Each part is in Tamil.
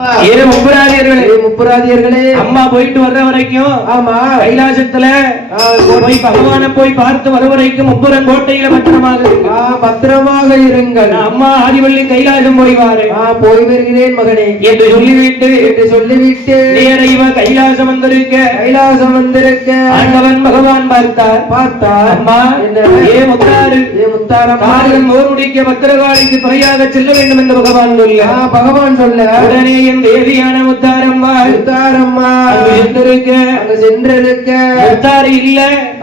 ஏ முப்புராதியர்களே. அம்மா போயிட்டு வர்ற வரைக்கும் ஆமா. கைலாசத்துல போய் பகவானை போய் பார்த்து வர வரைக்கும் முப்புரம் கோட்டையில பத்திரமாக பத்திரமாக இருங்கள். அம்மா ஆதிவள்ளி கைலாசம் போய் வாரு போய் வருகிறேன் மகனே. என்று சொல்லிவிட்டு என்று சொல்லிவிட்டு நேர இவ கைலாசம் வந்திருக்க. கைலாசம் வந்திருக்க. ஆண்டவன் பகவான் பார்த்தார். பார்த்தார். அம்மா என்ன? ஏ முத்தாரு முத்தாரம்மா காரியம் ஓர் முடிக்க பத்திரகாளிக்கு துணையாக செல்ல வேண்டும் என்று பகவான் சொல்ல. பகவான் சொல்ல. உடனே என் தேவியான முத்தாரம்மா அங்கு சென்றிருக்க. அங்க சென்றிருக்க. இல்ல.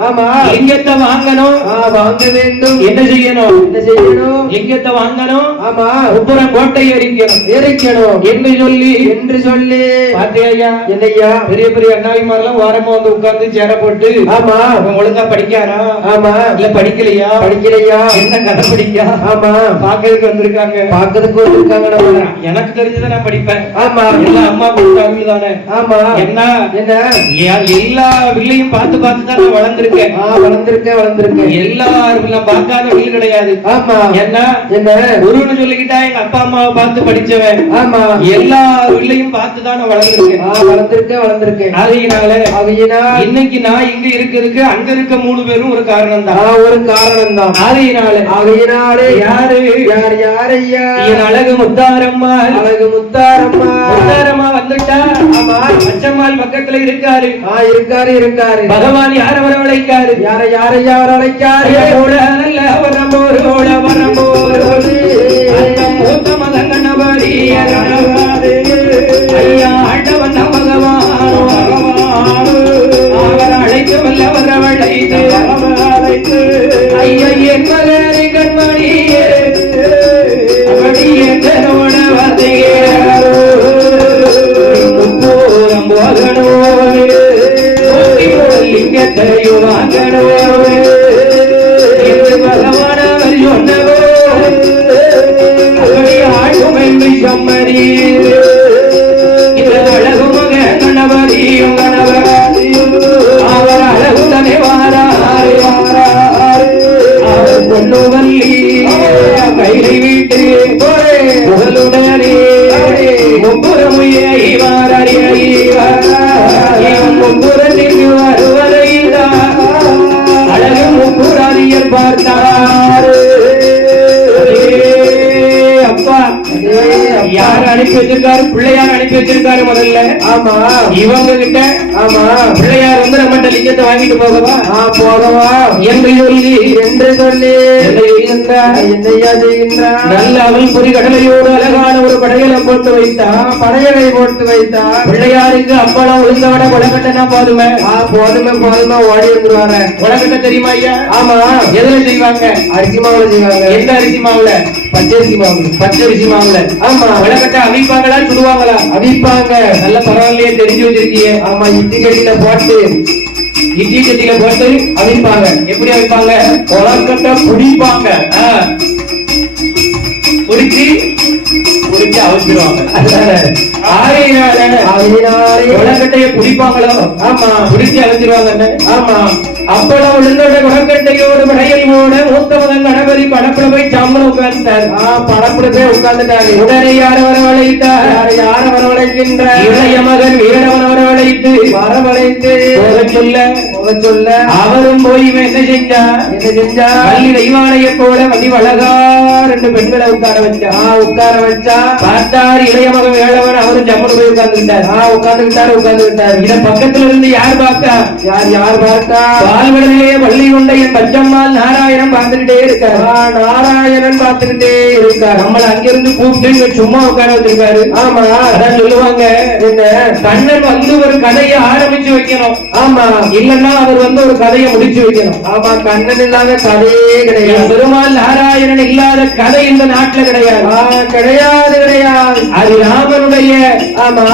ஆமா. எங்கத்த வாங்கணும். வாங்க வேண்டும். என்ன செய்யணும்? என்ன செய்யணும்? எங்கத்த வாங்கணும். ஆமா. உப்புறம் கோட்டை எரிக்கணும் எரிக்கணும் என்று சொல்லி. என்று சொல்லி. பாத்தியா என்னையா? பெரிய பெரிய அண்ணாவிமாரெல்லாம் வாரமா வந்து உட்கார்ந்து சேர போட்டு ஆமா. ஒழுங்கா படிக்காரா? ஆமா. இல்ல படிக்கலையா? படிக்கிறையா என்ன கதை படிக்கா ஆமா. பாக்கிறதுக்கு வந்திருக்காங்க. பாக்கிறதுக்கு வந்திருக்காங்க எனக்கு தெரிஞ்சதை நான் படிப்பேன். ஆமா. எல்லாம் அம்மா கொடுத்தாங்க தானே? ஆமா. என்ன? என்ன? எல்லா வில்லையும் பார்த்து பார்த்து தான் நான் வளர்ந்திருக்கேன். வளர்ந்திருக்கேன் வளர்ந்திருக்கேன். எல்லா நான் பார்க்காத வில் கிடையாது. ஆமா. என்ன? என்ன? குருன்னு சொல்லிக்கிட்டா எங்க அப்பா அம்மாவை பார்த்து படிச்சவன். ஆமா. எல்லா வில்லையும் பார்த்து தான் நான் வளர்ந்திருக்கேன். வளர்ந்திருக்கேன் வளர்ந்திருக்கேன். ஆகையினால அவையினா இன்னைக்கு நான் இங்க இருக்கிறதுக்கு அங்க இருக்க மூணு பேரும் ஒரு காரணம் தான் ஒரு காரணம் தான் ஆகையினால. ஆகையினாலே. யாரு? யார் யாரையா? என் அழகு முத்தாரம்மா. அழகு முத்தாரம்மா. முத்தாரம்மா வந்துட்டா. ஆமா பச்சம்மாள் பக்கத்துல இருக்காரு. ஆ இருக்காரு இருக்காரு. பகவான் யார வரவழைக்காரு யார யாரை யார் அழைக்காரு? ஓட நல்ல வரம்போர் ஓட வரம்போர் அந்த மூத்த மகன் கணவரி ஐயோ என் யார் அனுப்பி வச்சிருக்காரு பிள்ளையார் வச்சிருக்காரு முதல்ல. ஆமா. இவங்க கிட்ட ஆமா. பிள்ளையார் வந்து நம்மகிட்ட லிங்கத்தை வாங்கிட்டு போகவா? ஆ போகவா? என்று சொல்லி என்று சொல்லி. என்னையா நல்ல அவள் பொறி கடலையோடு அழகான ஒரு படையலை போட்டு வைத்தா? படையலை போட்டு வைத்தார் பிள்ளையாருக்கு அப்பளம் உளுந்த விட கொலக்கட்டனா போதுமே? ஆ போதுமே போதுமே ஓடி வந்துருவாங்க. கொலக்கட்டை தெரியுமா ஐயா? ஆமா. எதுல செய்வாங்க? அரிசி மாவுல செய்வாங்க. எந்த அரிசி மாவுல? பச்சரிசி மாவு பச்சரிசி மாவுல. ஆமா. கொலக்கட்டை அவிப்பாங்களா சுடுவாங்களா அவிப்பாங்க நல்ல பரவாயில்லையே தெரிஞ்சு வச்சிருக்கீங்க. ஆமா இட்லி கடியில போட்டு இட்லி சட்டியில போட்டு அவிப்பாங்க எப்படி அவிப்பாங்க கொலக்கட்டை புடிப்பாங்க. புடிச்சு புடிச்சு அவிச்சிருவாங்க. அதனாலே கொலக்கட்டைய புடிப்பாங்களோ? ஆமா. புடிச்சு அவிச்சிருவாங்க ஆமா. படையலோட மூத்த மகன் கணபதி படப்புல போய் சாம்பல் உட்கார்ந்தார் ஆ படப்புல போய் உட்கார்ந்துட்டாரு உடனே யார வரவழைத்தார் யார வரவழைக்கின்ற இளைய மகன் வீரவன் வரவழைத்து வரவழைத்து சொல்ல போக சொல்ல அவரும் போய் என்ன செஞ்சார் என்ன செஞ்சா? பள்ளி தெய்வானைய போல மதி வழகா ரெண்டு பெண்களை உட்கார வச்சா. உட்கார வச்சா. பார்த்தார் இளைய மகன் வேளவன் அவரும் ஜம்முன்னு போய் உட்கார்ந்துட்டார் ஆ உட்கார்ந்து விட்டாரு உட்கார்ந்து விட்டாரு இத பக்கத்துல இருந்து யார் பார்த்தா? யார் யார் பார்த்தா? பால்வடலிலே பள்ளி கொண்ட என் பச்சம்மாள் நாராயணன் பார்த்துக்கிட்டே இருக்காரு. நாராயணன் பார்த்துக்கிட்டே இருக்கார். நம்மள அங்கிருந்து கூப்பிட்டு சும்மா உட்கார வச்சிருக்காரு. ஆமா. அதான் சொல்லுவாங்க என்ன? கண்ணன் வந்து ஒரு கதையை ஆரம்பிச்சு வைக்கணும். ஆமா. இல்லன்னா அவர் வந்து ஒரு கதையை முடிச்சு வைக்கணும். ஆமா கண்ணன் இல்லாத கதையே கிடையாது. பெருமாள் நாராயணன் இல்லாத கதை இந்த நாட்டுல கிடையாது. ஆ, கிடையாது கிடையாது. அது ராமனுடைய ஆமா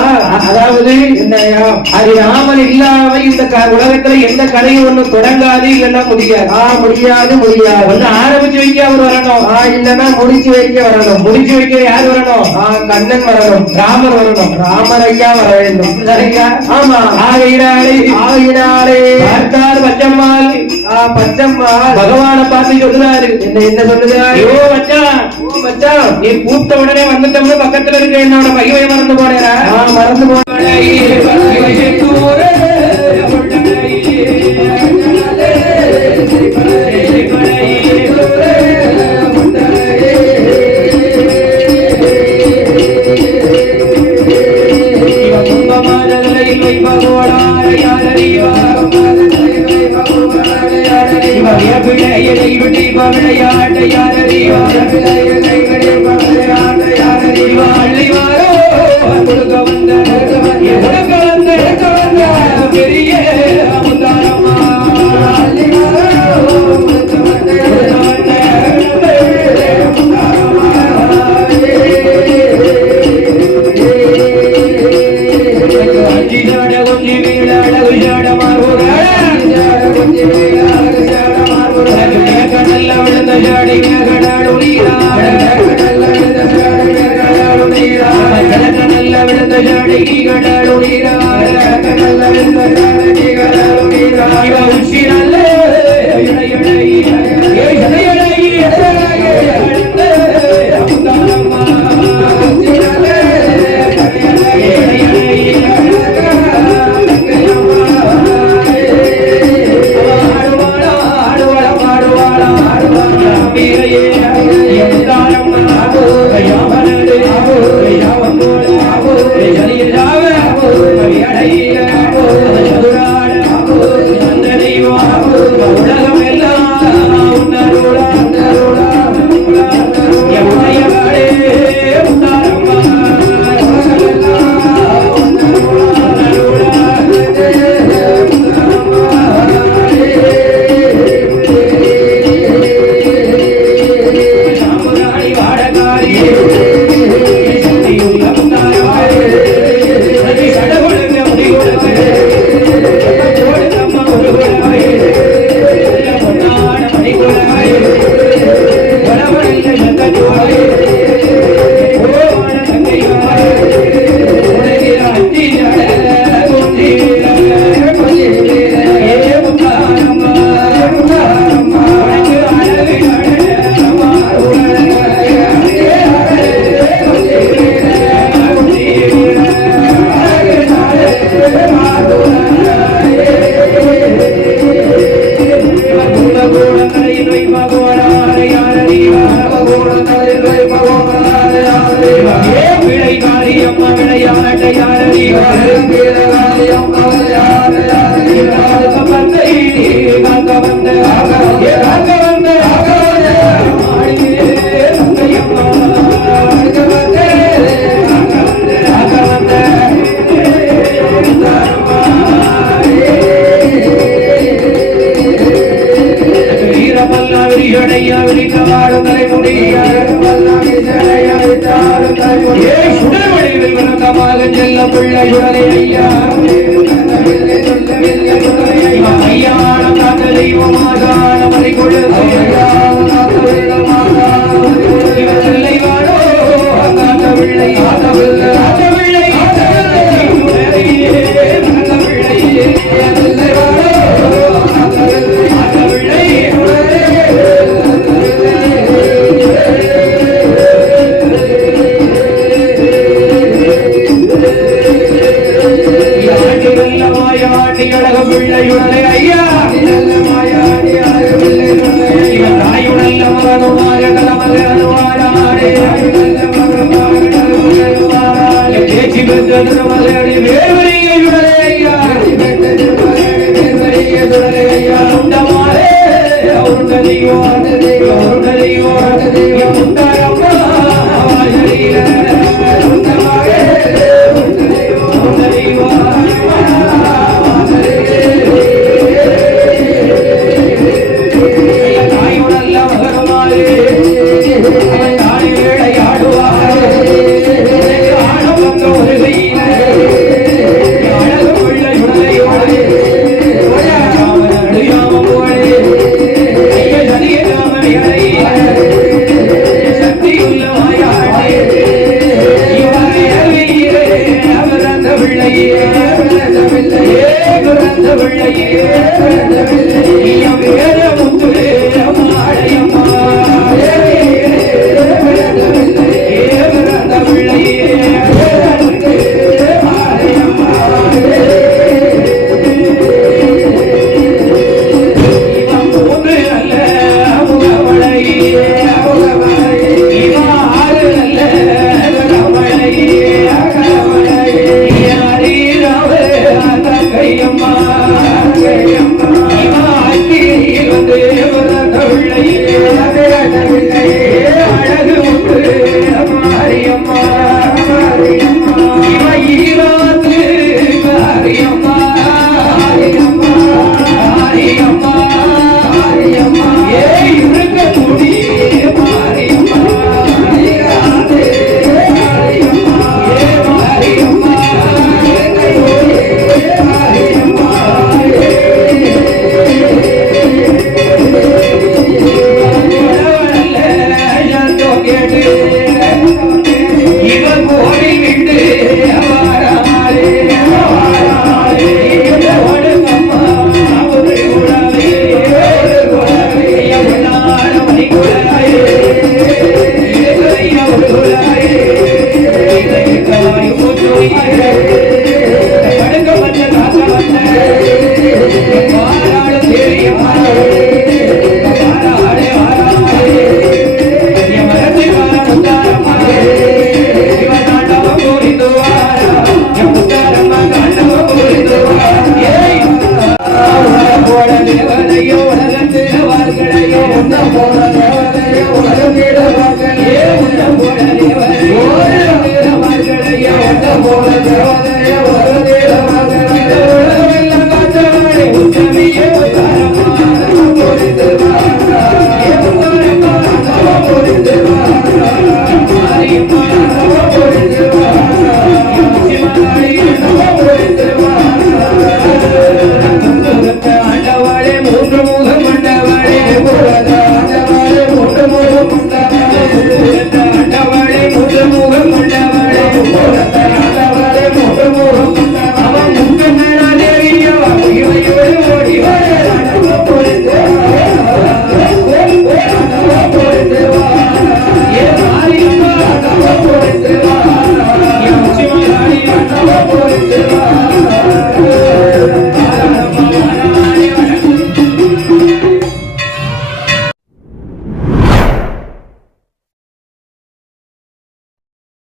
அதாவது என்னையா? அது ராமன் இல்லாம இந்த உலகத்துல எந்த கதையும் ஒண்ணு தொடங்காது இல்லன்னா முடியாது. ஆ முடியாது முடியாது. ஒண்ணு ஆரம்பிச்சு வைக்க அவர் வரணும். ஆ இல்லன்னா முடிச்சு வைக்க வரணும். முடிச்சு வைக்க யார் வரணும்? ஆ கண்ணன் வரணும். ராமர் வரணும். ராமரையா வர வேண்டும். சரியா ஆமா. ஆகையினாலே ஆகினாலே பார்த்தார் பச்சம்மாள் ஆ பச்சம்மா பகவானை பார்த்து சொல்றாரு என்ன என்ன சொல்லுதா ஐயோ மச்சான். மச்சான். நீ கூப்பிட்ட உடனே வந்துட்டோம்னு பக்கத்துல இருக்க என்னோட பையனை மறந்து போனேரா மறந்து போனேன் കടലിടളുയരാട കടലങ്ങൾ അഴകപിള്ളയുള്ള അയ്യ ഇവൻ നായുടല്ല മകനുമാരകളമലയാളാരേ ചേച്ചി ബന്ധത്തിന് മലയാളി വേവരിയുടെ അയ്യ ഉണ്ടമാരേ ഉണ്ടനിയോ